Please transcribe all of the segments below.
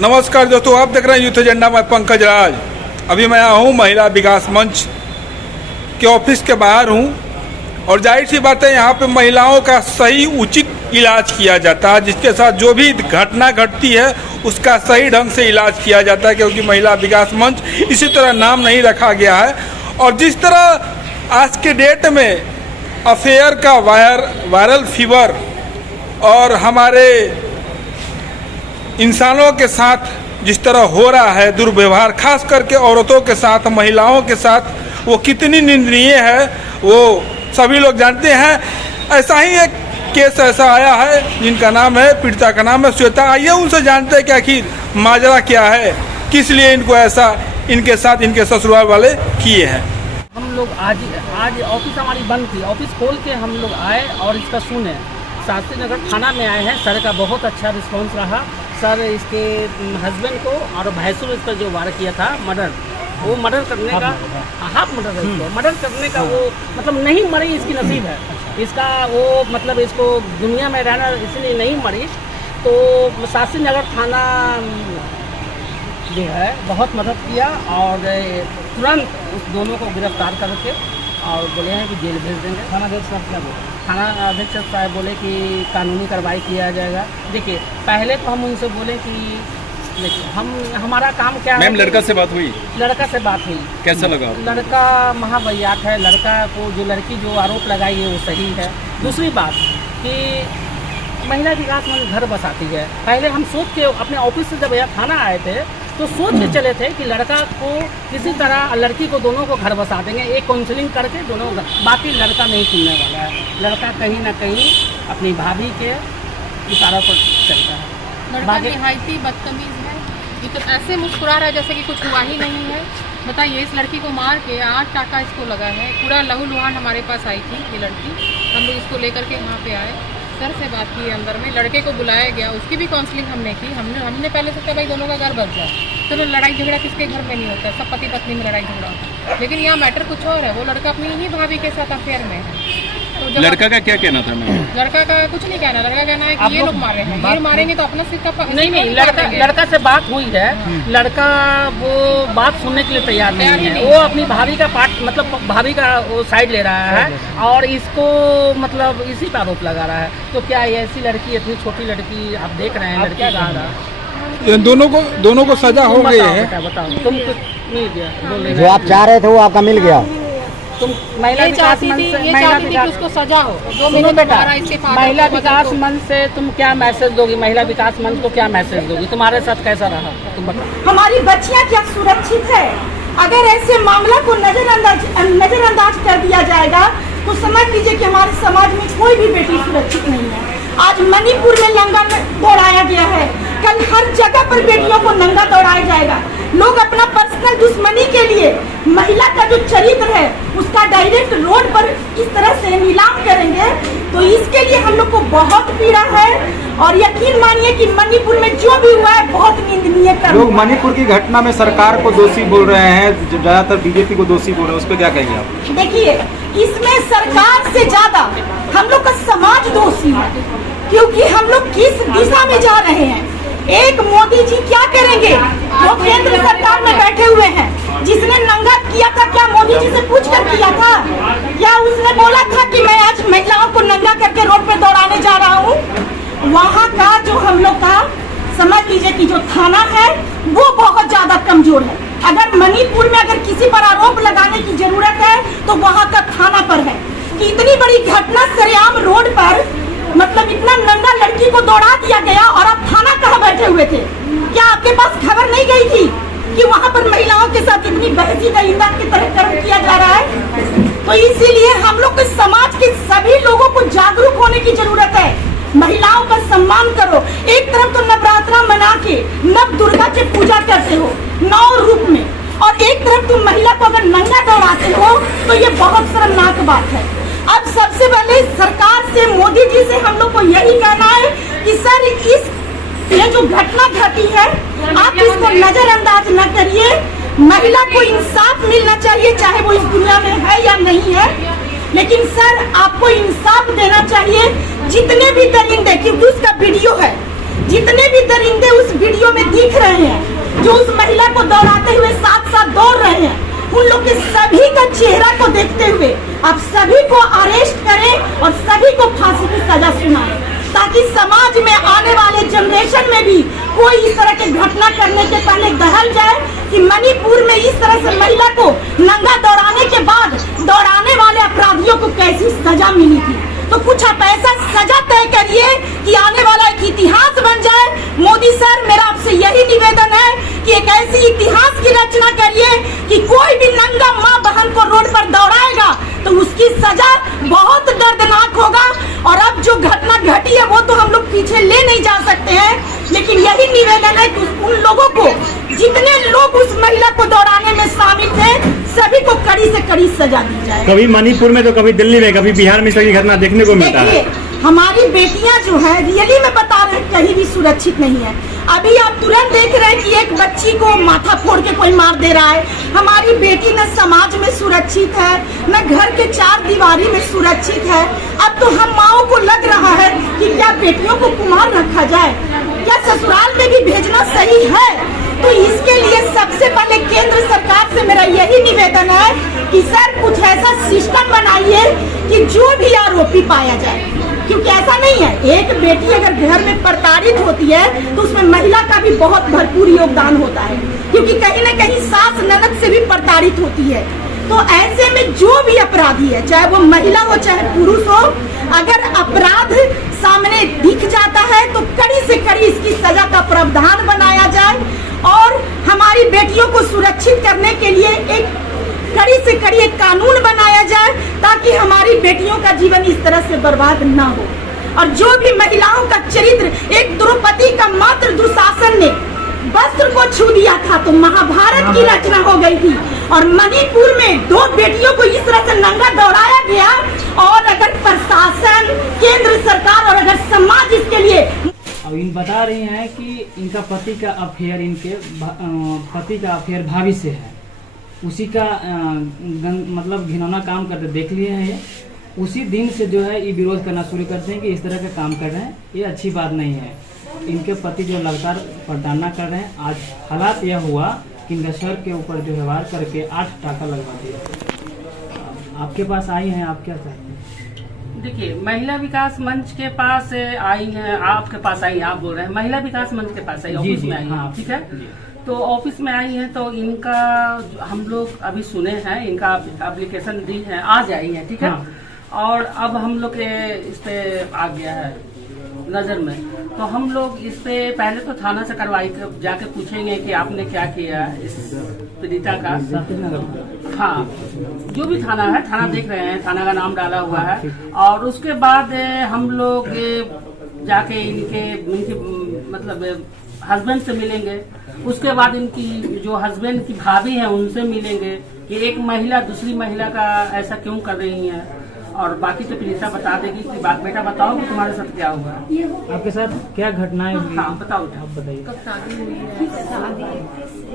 नमस्कार दोस्तों, आप देख रहे हैं यूथ एजेंडा। मैं पंकज राज। अभी मैं आया हूँ महिला विकास मंच के ऑफिस के बाहर हूँ और जाहिर सी बात है यहाँ पे महिलाओं का सही उचित इलाज किया जाता है। जिसके साथ जो भी घटना घटती है उसका सही ढंग से इलाज किया जाता है, क्योंकि महिला विकास मंच इसी तरह नाम नहीं रखा गया है। और जिस तरह आज के डेट में अफेयर का वायरल फीवर और हमारे इंसानों के साथ जिस तरह हो रहा है दुर्व्यवहार, खास करके औरतों के साथ, महिलाओं के साथ, वो कितनी निंदनीय है वो सभी लोग जानते हैं। ऐसा ही एक केस ऐसा आया है जिनका नाम है, पीड़िता का नाम है श्वेता। आइए उनसे जानते हैं कि आखिर माजरा क्या है, किस लिए इनको ऐसा इनके साथ इनके ससुराल वाले किए हैं। हम लोग आज ऑफिस हमारी बंद थी, ऑफिस खोल के हम लोग आए और इसका सुने। शास्त्री नगर थाना में आए हैं। सर का बहुत अच्छा रिस्पांस रहा। सर इसके हस्बैंड को और भैंसुर इस पर जो वार किया था मर्डर, वो मर्डर करने का हाफ मर्डर है इसको मर्डर करने का, वो मतलब नहीं मरी इसकी नसीब है इसका, वो मतलब इसको दुनिया में रहना इसलिए नहीं मरी। तो शास्त्री नगर थाना जो है बहुत मदद किया और तुरंत उस दोनों को गिरफ्तार करके और बोले हैं कि जेल भेज देंगे। थाना अध्यक्ष साहब क्या बोले? थाना अध्यक्ष साहब बोले कि कानूनी कार्रवाई किया जाएगा। देखिए, पहले तो हम उनसे बोले कि देखिए हमारा काम क्या है। मैम, लड़का से बात हुई? लड़का से बात हुई। कैसा लगा? लड़का महाबैयात है। लड़का को जो लड़की जो आरोप लगाई है वो सही है। दूसरी बात कि महिला विकास मंच घर बसाती है। पहले हम सोच के अपने ऑफिस से जब यहाँ थाना आए थे तो सोच के चले थे कि लड़का को किसी तरह लड़की को दोनों को घर बसा देंगे, एक काउंसलिंग करके दोनों। बाकी लड़का नहीं सुनने वाला है। लड़का कहीं ना कहीं अपनी भाभी के इशारा पर चलता है। लड़का निहायती बदतमीज है। ये तो ऐसे मुस्कुरा रहा है जैसे कि कुछ हुआ ही नहीं है। बताइए, इस लड़की को मार के 8 टाका इसको लगा है। पूरा लहू लुहान हमारे पास आई थी ये लड़की। हम लोग इसको लेकर के यहाँ पे आए, सर से बात की अंदर में, लड़के को बुलाया गया, उसकी भी काउंसलिंग हमने की। हमने पहले सोचा भाई दोनों का घर बच जाए, चलो लड़ाई झगड़ा किसके घर में नहीं होता, सब पति पत्नी में लड़ाई झगड़ा होता है। लेकिन यहाँ मैटर कुछ और है। वो लड़का अपनी ही भाभी के साथ अफेयर में है। तो लड़का का क्या कहना था? मैम, लड़का का कुछ नहीं कहना। लड़का कहना है कि ये लोग मारे हैं, ये मारेंगे तो अपना सिक्का नहीं, लड़का से बात हुई है। लड़का वो बात सुनने के लिए तैयार नहीं है। वो अपनी भाभी का पार्ट मतलब भाभी का वो साइड ले रहा है और इसको मतलब इसी पर आरोप लगा रहा है। तो क्या ऐसी लड़की, इतनी छोटी लड़की, आप देख रहे हैं लड़की कहाँ रहा, दोनों को सजा हो गई है। बताओ तुम मिल गया जो आप चाह रहे थे वो आपका मिल गया। तुम महिला विकास मंच से उसको सजा हो। सुनो बेटा, महिला विकास मंच से तुम क्या मैसेज दोगी? महिला विकास मंच को क्या मैसेज दोगी? तुम्हारे साथ कैसा रहा तुम बताओ। हमारी बच्चियां क्या सुरक्षित है? अगर ऐसे मामला को नजरअंदाज कर दिया जाएगा तो समझ लीजिए कि हमारे समाज में कोई भी बेटी सुरक्षित नहीं है। आज मणिपुर में नंगा दौड़ाया गया है, कल हर जगह पर बेटियों को नंगा दौड़ाया जाएगा। लोग अपना पर्सनल दुश्मनी के लिए महिला का जो चरित्र है उसका डायरेक्ट रोड पर इस तरह से नीलाम करेंगे। तो इसके लिए हम लोग को बहुत पीड़ा है और यकीन मानिए कि मणिपुर में जो भी हुआ है बहुत निंदनीय है। लोग मणिपुर की घटना में सरकार को दोषी बोल रहे हैं, ज्यादातर बीजेपी को दोषी बोल रहे हैं, उस पर क्या कहेंगे आप? देखिए, इसमें सरकार से ज्यादा हम लोग का समाज दोषी है, क्योंकि हम लोग किस दिशा में जा रहे हैं। एक मोदी जी क्या करेंगे जो केंद्र सरकार में बैठे हुए हैं, जिसने नंगा किया था, क्या मोदी जी से पूछ कर किया था? क्या उसने बोला था कि मैं आज महिलाओं को नंगा करके रोड पे दौड़ाने जा रहा हूँ? वहाँ का जो हम लोग का समझ लीजिए कि जो थाना है वो बहुत ज्यादा कमजोर है। अगर मणिपुर में अगर किसी पर आरोप लगाने की जरूरत है तो वहाँ का थाना पर है कि इतनी बड़ी घटना सरेआम रोड पर, मतलब इतना नंगा लड़की को दौड़ा दिया गया और आप थाना कहाँ बैठे हुए थे? क्या आपके पास खबर नहीं गई थी कि वहाँ पर महिलाओं के साथ इतनी बहसी दरिंदा की तरह कर्म किया जा रहा है? तो इसीलिए हम लोग के समाज के सभी लोगों को जागरूक होने की जरूरत है। महिलाओं का सम्मान करो। एक तरफ तो नवरात्रा मना के नव दुर्गा की पूजा करते हो 9 रूप में, और एक तरफ तुम महिला को अगर नंगा दौड़ाते हो तो ये बहुत शर्मनाक बात है। अब सबसे पहले सरकार से, मोदी जी से हम लोग को यही कहना है कि सर ये जो घटना घटी है आप इसको नजरअंदाज न करिए। महिला को इंसाफ मिलना चाहिए, चाहे वो इस दुनिया में है या नहीं है, लेकिन सर आपको इंसाफ देना चाहिए। जितने भी दरिंदे, क्योंकि उसका वीडियो है, जितने भी दरिंदे उस वीडियो में दिख रहे हैं, जो उस महिला को दौड़ाते हुए साथ साथ दौड़ रहे हैं, उन लोग के सभी का चेहरा को देखते हुए आप सभी को अरेस्ट करें और सभी को फांसी की सजा सुनाएं, ताकि समाज में आने वाले जनरेशन में भी कोई इस तरह के घटना करने के पहले दहल जाए कि मणिपुर में इस तरह से महिला को नंगा दौड़ाने के बाद दौड़ाने वाले अपराधियों को कैसी सजा मिली थी। तो कुछ आप ऐसा सजा तय करिए कि आने वाला एक इतिहास बन जाए। मोदी सर, मेरा आपसे यही निवेदन है कि एक ऐसी इतिहास की रचना करिए कि कोई भी नंगा माँ बहन को रोड पर दौड़ाएगा तो उसकी सजा बहुत दर्दनाक होगा। और अब जो घटना घटी है वो तो हम लोग पीछे ले नहीं जा सकते हैं, लेकिन यही निवेदन है कि उन लोगों को, जितने लोग उस महिला को दौड़ाने में शामिल थे, सभी को कड़ी से कड़ी सजा दी जाए। कभी मणिपुर में तो कभी दिल्ली में, कभी बिहार में इस तरह की घटना देखने को मिलता है। देखिए, हमारी बेटियां जो है रियली में बता रहे हैं कहीं भी सुरक्षित नहीं है। अभी आप तुरंत देख रहे हैं कि एक बच्ची को माथा फोड़ के कोई मार दे रहा है। हमारी बेटी न समाज में सुरक्षित है, न घर के चार दीवारी में सुरक्षित है। अब तो हम माओ को लग रहा है कि क्या बेटियों को कुमार रखा जाए, क्या ससुराल में भी भेजना सही है। तो इसके लिए सबसे पहले केंद्र सरकार से मेरा यही निवेदन है कि सर कुछ ऐसा सिस्टम बनाइए कि जो भी आरोपी पाया जाए, क्योंकि ऐसा नहीं है, एक बेटी अगर घर में प्रताड़ित होती है तो उसमें महिला का भी बहुत भरपूर योगदान होता है, क्योंकि कहीं न कहीं सास ननद से भी प्रताड़ित होती है। तो ऐसे में जो भी अपराधी है, चाहे वो महिला हो चाहे पुरुष हो, अगर अपराध सामने दिख जाता है तो कड़ी से कड़ी इसकी सजा का प्रावधान बनाया जाए और हमारी बेटियों को सुरक्षित करने के लिए एक कड़ी से कड़ी एक कानून बनाया जाए, ताकि हमारी बेटियों का जीवन इस तरह से बर्बाद ना हो। और जो भी महिलाओं का चरित्र, एक द्रौपदी का मात्र दुशासन ने वस्त्र को छू दिया था तो महाभारत की रचना हो गई थी। और मणिपुर में 2 बेटियों को इस तरह से नंगा दौड़ाया गया। और अगर प्रशासन, केंद्र सरकार और अगर समाज इसके लिए, अब इन बता रही हैं कि इनका पति का अफेयर, इनके पति का अफेयर भाभी से है, उसी का मतलब घिनौना काम करते देख लिए हैं। ये उसी दिन से जो है ये विरोध करना शुरू करते हैं कि इस तरह का काम कर रहे हैं, ये अच्छी बात नहीं है। इनके पति जो लगातार प्रताड़ना कर रहे हैं, आज हालात यह हुआ कि इनका सर के ऊपर जो व्यवहार करके 8 टाका लगवा दिया। आपके पास आई हैं, आप क्या चाहते हैं? देखिए, महिला विकास मंच के पास आई है, आपके पास आई, आप बोल रहे हैं महिला विकास मंच के पास आई, ऑफिस में आई है, ठीक है। तो ऑफिस में आई है तो इनका हम लोग अभी सुने हैं, इनका एप्लीकेशन दी है, आज आई है, ठीक है। और अब हम लोग इस पे आ गया है नजर में, तो हम लोग इस पे पहले तो थाना से कार्रवाई जाके पूछेंगे कि आपने क्या किया इस पीड़िता का। हाँ, जो भी थाना है, थाना देख रहे हैं, थाना का नाम डाला हुआ है। और उसके बाद हम लोग जाके इनके मतलब हस्बैंड से मिलेंगे। उसके बाद इनकी जो हस्बैंड की भाभी है उनसे मिलेंगे कि एक महिला दूसरी महिला का ऐसा क्यों कर रही है। और बाकी तो पीड़िता बता देगी कि बेटा बताओ कि तुम्हारे साथ क्या हुआ, आपके साथ क्या घटनाएं हुई? हाँ बताओ, आप बताइए। कब शादी हुई है? शादी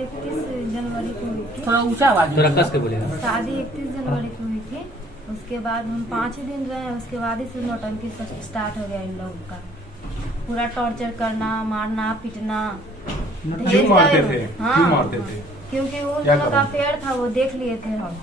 31 जनवरी को हुई थी। थोड़ा ऊंचा आवाज, थोड़ा कस के बोलिएगा। शादी 31 जनवरी को हुई थी। उसके बाद हम 5 ही दिन रहे, उसके बाद ही से नौटंकी स्टार्ट हो गया इन लोगों का। पूरा टॉर्चर करना, मारना, पीटना। क्यों मारते थे? हाँ, क्यों मारते थे? क्योंकि वो लोगों का अफेयर था, वो देख लिए थे हम,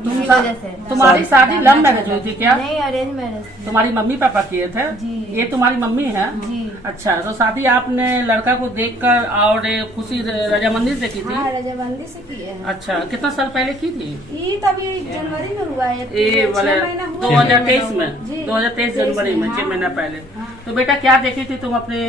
इसी वजह से। तुम्हारी शादी लव मैरिज हुई थी क्या? नहीं, अरेंज मैरिज थी। तुम्हारी मम्मी पापा किए थे? जी। ये तुम्हारी मम्मी है? जी। अच्छा, तो शादी आपने लड़का को देखकर और खुशी रजामंदी से की थी? हाँ, रजामंदी से की है। अच्छा, कितना साल पहले की थी? ये तभी जनवरी में हुआ है, ये वाले 2023 में, जी। 2023 जनवरी में, 6 महीना पहले। तो बेटा क्या देखी थी तुम अपने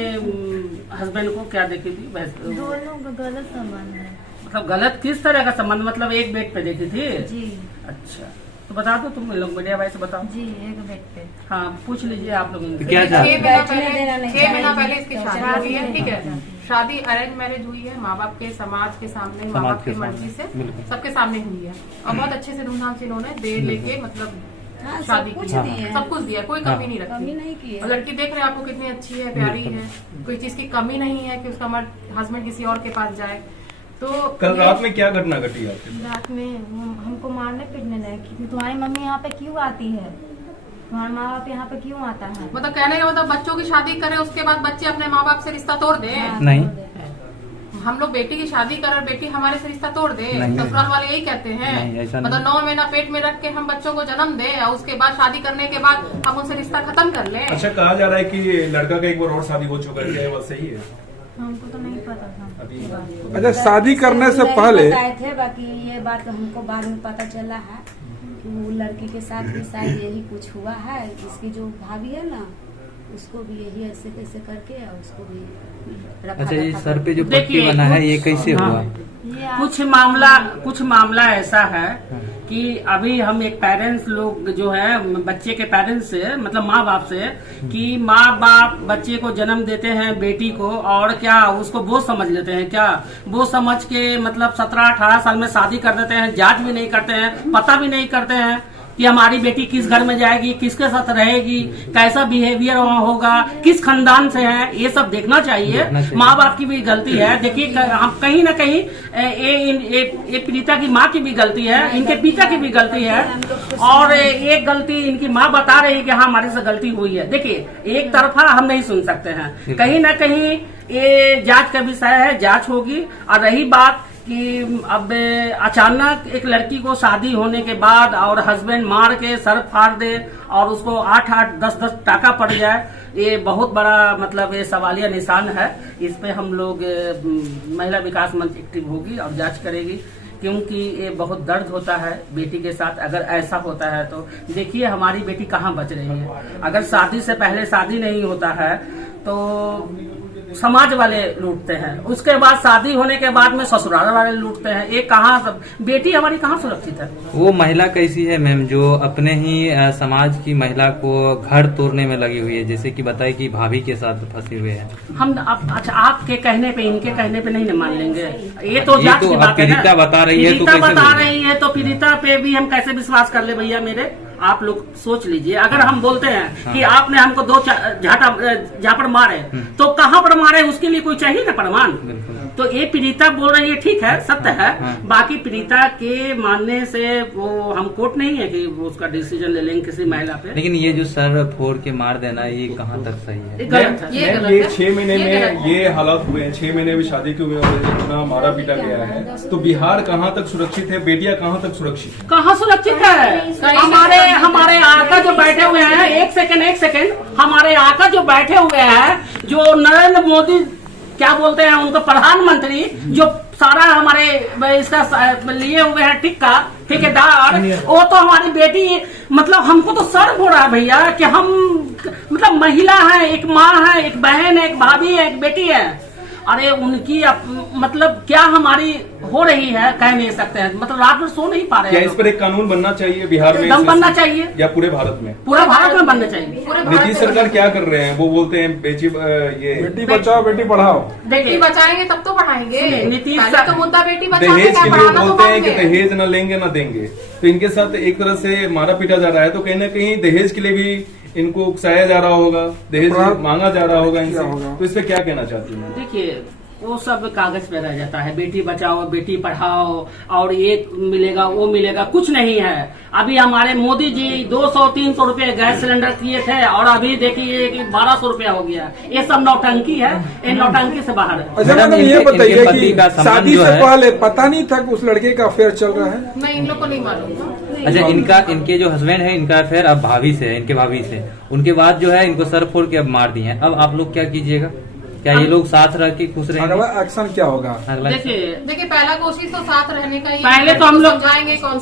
हस्बैंड को, क्या देखी थी? दोनों का गलत संबंध है। मतलब गलत किस तरह का संबंध? मतलब एक बेड पे देखी थी? जी। अच्छा, तो बता दो तुम लोग, मीडिया भाई से बताओ। जी, एक बेड पे। हाँ, पूछ लीजिए आप लोग इनसे। क्या 6 महीना बैठने पहले इसकी शादी हुई है, ठीक है। शादी अरेंज मैरिज हुई है, माँ बाप के, समाज के सामने, माँ बाप की मर्जी से, सबके सामने हुई है। और बहुत अच्छे से धूमधाम से इन्होंने दे लेके मतलब शादी की, सब कुछ दिया, कोई कमी नहीं रखी। और लड़की देख रहे हैं आपको कितनी अच्छी है, प्यारी है, कोई चीज की कमी नहीं है कि उसका हस्बैंड किसी और के पास जाए। तो कल रात में क्या घटना घटी आपके? रात में हमको मारने पीटने लगे कि तुम्हारी मम्मी यहाँ पे क्यों आती है, हमारा माँ बाप यहाँ पे क्यों आता है? मतलब कहने का मतलब बच्चों की शादी करें उसके बाद बच्चे अपने माँ बाप से रिश्ता तोड़ दे। नहीं, हम लोग बेटी की शादी कर और बेटी हमारे से रिश्ता तोड़ दे, नहीं। ससुराल वाले यही कहते हैं। नहीं, ऐसा नहीं। मतलब 9 महीना पेट में रख के हम बच्चों को जन्म दे और उसके बाद शादी करने के बाद हम उनसे रिश्ता खत्म कर लें। अच्छा, कहा जा रहा है कि लड़का का एक बार और शादी हो चुका है, क्या ये बात सही है? हमको तो नहीं पता था। अभी अच्छा, शादी करने से पहले बताए थे, बाकी ये बात हमको बाद में पता चला है कि वो लड़की के साथ भी शायद यही कुछ हुआ है। इसकी जो भाभी है ना, उसको भी यही ऐसे कैसे करके और उसको भी रखा अच्छा, ये रखा सर पे जो देखिए, पट्टी बना है ये कैसे हाँ। हुआ? ये आप- कुछ मामला ऐसा है कि अभी हम एक पेरेंट्स लोग जो है बच्चे के पेरेंट्स से, मतलब माँ बाप से, कि माँ बाप बच्चे को जन्म देते हैं बेटी को और क्या उसको बोझ समझ लेते हैं, क्या बोझ समझ के मतलब 17-18 साल में शादी कर देते हैं, जांच भी नहीं करते हैं, पता भी नहीं करते हैं कि हमारी बेटी किस घर में जाएगी, किसके साथ रहेगी, कैसा बिहेवियर वहाँ होगा, किस खानदान से है, ये सब देखना चाहिए। माँ बाप की भी गलती है। देखिए, हम कहीं ना कहीं ये पीड़िता की माँ की भी गलती है, इनके पिता की भी गलती है, और एक गलती इनकी माँ बता रही है कि हाँ हमारे से गलती हुई है। देखिए, एक तरफा हम नहीं सुन सकते हैं, कहीं ना कहीं ये जांच का विषय है, जांच होगी। और रही बात कि अब अचानक एक लड़की को शादी होने के बाद और हस्बैंड मार के सर फाड़ दे और उसको 8-8, 10-10 टाका पड़ जाए, ये बहुत बड़ा मतलब ये सवालिया निशान है। इस पे हम लोग महिला विकास मंच एक्टिव होगी और जांच करेगी, क्योंकि ये बहुत दर्द होता है बेटी के साथ अगर ऐसा होता है तो। देखिए, हमारी बेटी कहाँ बच रही है। अगर शादी से पहले शादी नहीं होता है तो समाज वाले लूटते हैं, उसके बाद शादी होने के बाद में ससुराल वाले लूटते हैं। ये कहाँ सब बेटी हमारी कहाँ सुरक्षित है? वो महिला कैसी है मैम जो अपने ही समाज की महिला को घर तोड़ने में लगी हुई है, जैसे कि बताए कि भाभी के साथ फंसे हुए हैं? हम अच्छा, आपके कहने पे इनके कहने पे नहीं मान लेंगे। ये तो जांच की बात है ना। पीड़िता बता रही है तो पीड़िता कैसे बता बोलेंगे? रही है तो पीड़िता पे भी हम कैसे विश्वास कर ले भैया मेरे? आप लोग सोच लीजिए, अगर हम बोलते हैं कि आपने हमको 2 झापड़ मारे तो कहाँ पर मारे, उसके लिए कोई चाहिए ना प्रमाण। तो ये पीड़िता बोल रही है, ठीक है, सत्य है। बाकी पीड़िता के मानने से वो हम कोर्ट नहीं है कि वो उसका डिसीजन ले लेंगे किसी महिला पे। लेकिन ये जो सर फोड़ के मार देना, ये कहाँ तक सही है? ये गलत है। ये गलत ये है। 6 महीने ये गलत में ये हालात हुए हैं, 6 महीने में शादी के हुए और इतना मारा पीटा गया है, तो बिहार कहाँ तक सुरक्षित है? बेटियां कहाँ तक सुरक्षित है? कहाँ सुरक्षित है? हमारे आका जो बैठे हुए हैं, एक सेकंड, हमारे आका जो बैठे हुए हैं, जो नरेंद्र मोदी क्या बोलते हैं उनको, प्रधानमंत्री, जो सारा हमारे इसका लिए हुए हैं ठेकेदार, वो तो हमारी बेटी, मतलब हमको तो सर हो रहा है भैया कि हम मतलब महिला है, एक माँ है, एक बहन है, एक भाभी है, एक बेटी है। अरे उनकी मतलब क्या हमारी हो रही है कह नहीं सकते हैं, मतलब रात में सो नहीं पा रहे क्या हैं। इस पर एक कानून बनना चाहिए बिहार में? एकदम बनना चाहिए, या पूरे भारत में? पूरा भारत में बनना चाहिए। पूरे भारत नीतीश में सरकार क्या कर रहे हैं? वो बोलते हैं ये बेटी बचाओ बेटी पढ़ाओ। बेटी देखिए, बचाएंगे तब तो पढ़ाएंगे। नीतीश पहले तो मुद्दा बेटी बचाने दहेज का, के लिए पढ़ाना तो बोलते हैं बाद कि में। दहेज न लेंगे न देंगे, तो इनके साथ एक तरह से मारा पीटा जा रहा है, तो कहीं ना कहीं दहेज के लिए भी इनको उकसाया जा रहा होगा, दहेज मांगा जा रहा होगा इनसे, तो इस पे क्या कहना चाहती हैं? देखिए, वो सब कागज पे रह जाता है। बेटी बचाओ बेटी पढ़ाओ और ये मिलेगा वो मिलेगा, कुछ नहीं है। अभी हमारे मोदी जी 200-300 रुपए गैस सिलेंडर किए थे और अभी देखिए कि 1200 रुपया हो गया। ये सब नौटंकी है, ये नौटंकी से बाहर है। अच्छा मैडम, ये बताइए कि शादी से पहले पता नहीं था कि उस लड़के का अफेयर चल रहा है? मैं इन लोग को नहीं मालूम। अच्छा, इनके जो हस्बैंड है, इनका अफेयर अब भाभी से है, इनके भाभी से। उनके बाद जो है इनको सर फोड़ के अब मार दिए हैं। अब आप लोग क्या कीजिएगा? क्या ये लोग साथ रह के खुश रहेंगे? अगला एक्शन क्या होगा? देखिए, देखिए, पहला कोशिश तो साथ रहने का ही, पहले तो हम लोग समझाएंगे कौन